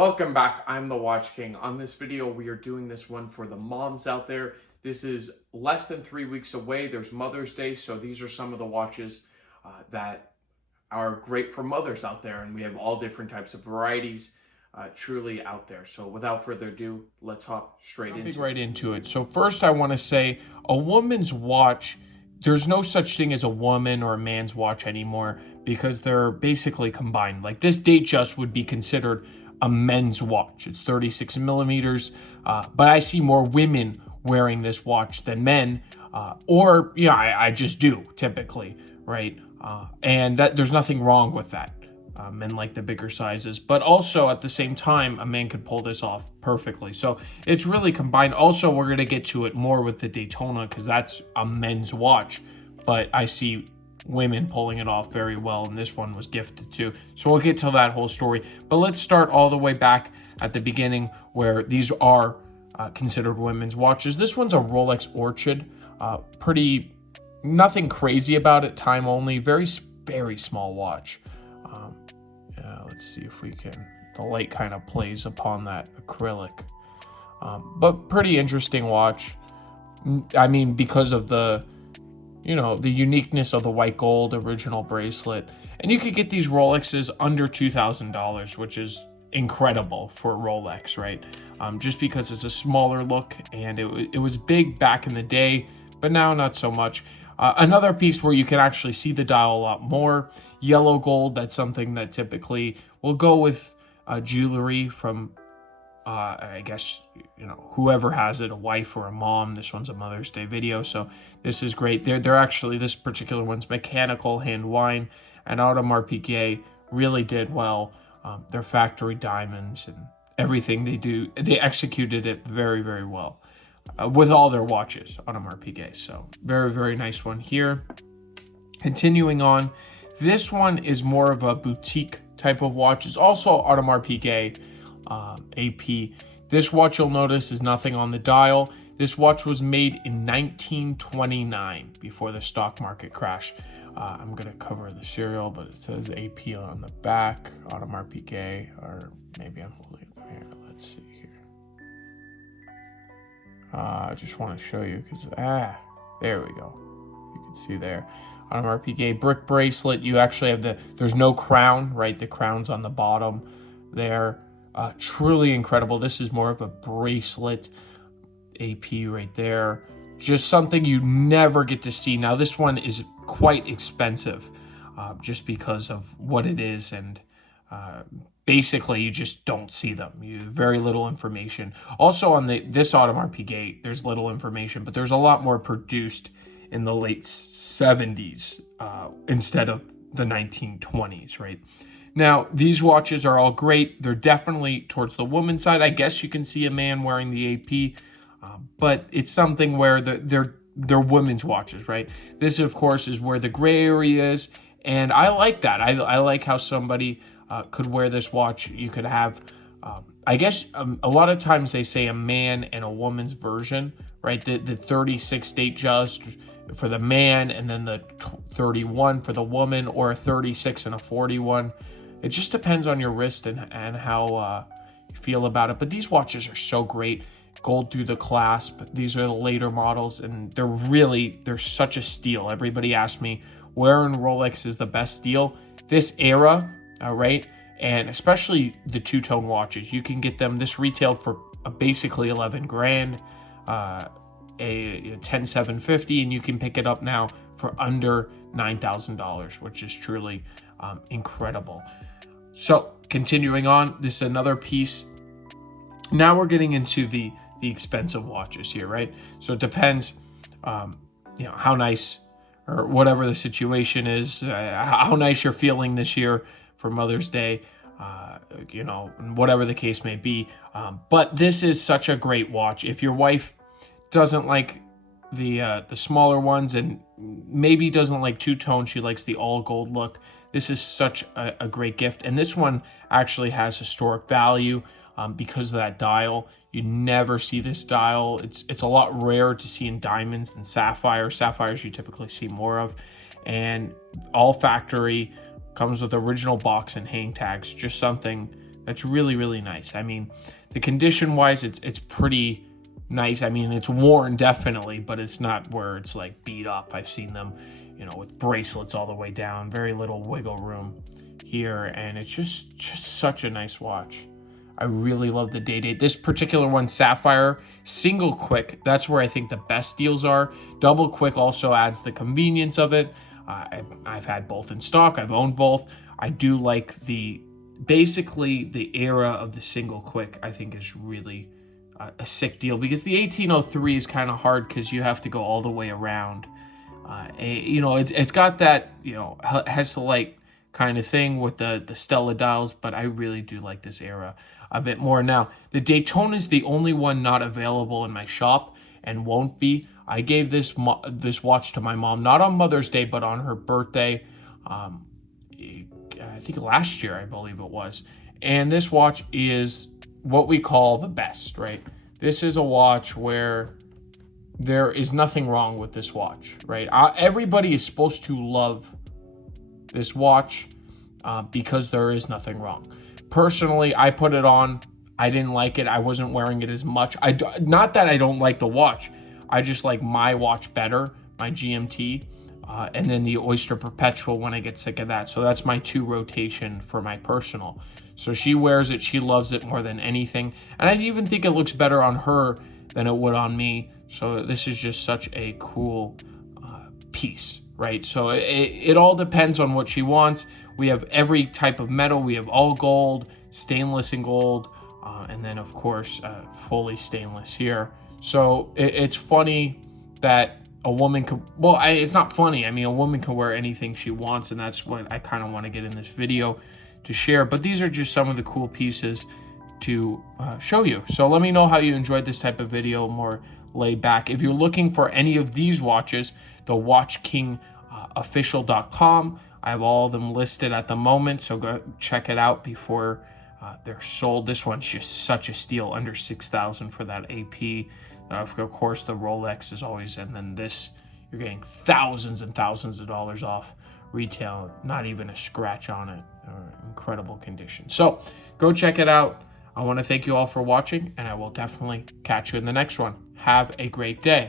Welcome back. I'm the Watch King. On this video, we are doing this one for the moms out there. This is less than 3 weeks away. There's Mother's Day, so these are some of the watches that are great for mothers out there, and we have all different types of varieties truly out there. So without further ado, let's hop straight into it. So first I want to say a woman's watch, there's no such thing as a woman or a man's watch anymore because they're basically combined. Like this Datejust would be considered a men's watch. It's 36 millimeters, but I see more women wearing this watch than men, I just do typically, right? And that there's nothing wrong with that. Men like the bigger sizes, but also at the same time, a man could pull this off perfectly. So it's really combined. Also, we're going to get to it more with the Daytona because that's a men's watch, but I see women pulling it off very well, and this one was gifted too. So we'll get to that whole story, but let's start all the way back at the beginning where these are considered women's watches. This one's a Rolex Orchid, pretty, nothing crazy about it, time only, very small watch. Let's see if we can, the light kind of plays upon that acrylic, but pretty interesting watch. I mean, because of the uniqueness of the white gold original bracelet. And you could get these Rolexes under $2,000, which is incredible for a Rolex, right? Just because it's a smaller look, and it was big back in the day, but now not so much. Another piece where you can actually see the dial a lot more. Yellow gold, that's something that typically will go with jewelry from I guess, whoever has it, a wife or a mom. This one's a Mother's Day video, so this is great. They're actually, this particular one's mechanical hand wind, and Audemars Piguet really did well. Their factory diamonds and everything they do, they executed it very, very well with all their watches, Audemars Piguet. So very, very nice one here. Continuing on, this one is more of a boutique type of watch. It's also Audemars Piguet. AP. This watch, you'll notice, is nothing on the dial. This watch was made in 1929 before the stock market crash. I'm going to cover the serial, but it says AP on the back, Audemars Piguet, or maybe I'm holding it here. Let's see here. I just want to show you because, there we go. You can see there. Audemars Piguet brick bracelet. You actually have there's no crown, right? The crown's on the bottom there. Truly incredible. This is more of a bracelet. AP right there. Just something you never get to see. Now, this one is quite expensive just because of what it is. And basically, you just don't see them. You have very little information. Also, on this Audemars Piguet, there's little information, but there's a lot more produced in the late 70s instead of the 1920s, right? Now, these watches are all great. They're definitely towards the woman's side. I guess you can see a man wearing the AP, but it's something where they're women's watches, right? This, of course, is where the gray area is, and I like that. I like how somebody could wear this watch. You could have, I guess, a lot of times they say a man and a woman's version, right? The 36 Datejust for the man, and then the 31 for the woman, or a 36 and a 41. It just depends on your wrist and how you feel about it. But these watches are so great. Gold through the clasp. These are the later models, and they're such a steal. Everybody asks me, where in Rolex is the best steal? This era, right? And especially the two-tone watches. You can get them, this retailed for basically 11 grand, a 10750, and you can pick it up now for under $9,000, which is truly incredible. So continuing on, this is another piece. Now we're getting into the expensive watches here, right? So it depends, how nice or whatever the situation is, how nice you're feeling this year for Mother's Day, whatever the case may be. But this is such a great watch. If your wife doesn't like the smaller ones and maybe doesn't like two-tone, she likes the all gold look, this is such a great gift. And this one actually has historic value because of that dial. You never see this dial. It's a lot rarer to see in diamonds than sapphire. Sapphires you typically see more of. And all factory, comes with original box and hang tags. Just something That's really, really nice. I mean, the condition wise, it's pretty nice. I mean, it's worn definitely, but it's not where it's like beat up. I've seen them, with bracelets all the way down, very little wiggle room here, and it's just such a nice watch. I really love the Day Date. This particular one, Sapphire, single quick, that's where I think the best deals are. Double quick also adds the convenience of it. I've had both in stock. I've owned both. I do like basically the era of the single quick, I think is really a sick deal, because the 1803 is kind of hard because you have to go all the way around. It's got that, Hesalite kind of thing with the Stella dials, but I really do like this era a bit more. Now, the Daytona is the only one not available in my shop and won't be. I gave this watch to my mom, not on Mother's Day, but on her birthday. I think last year, I believe it was. And this watch is what we call the best, right? This is a watch where there is nothing wrong with this watch, right? Everybody is supposed to love this watch because there is nothing wrong. Personally, I put it on. I didn't like it. I wasn't wearing it as much. Not that I don't like the watch. I just like my watch better, my GMT, and then the Oyster Perpetual when I get sick of that. So that's my 2 rotation for my personal. So she wears it. She loves it more than anything. And I even think it looks better on her than it would on me. So this is just such a cool piece, right? So it all depends on what she wants. We have every type of metal. We have all gold, stainless and gold, and then of course fully stainless here. So it's funny that a woman could, it's not funny. I mean, a woman can wear anything she wants, and that's what I kind of want to get in this video to share. But these are just some of the cool pieces to show you. So let me know how you enjoyed this type of video, more laid back. If you're looking for any of these watches, the WatchKingOfficial.com. I have all of them listed at the moment, so go check it out before they're sold. This one's just such a steal, under $6,000 for that AP. Of course, the Rolex is always, and then this, you're getting thousands and thousands of dollars off retail, not even a scratch on it. Incredible condition. So go check it out. I want to thank you all for watching, and I will definitely catch you in the next one. Have a great day.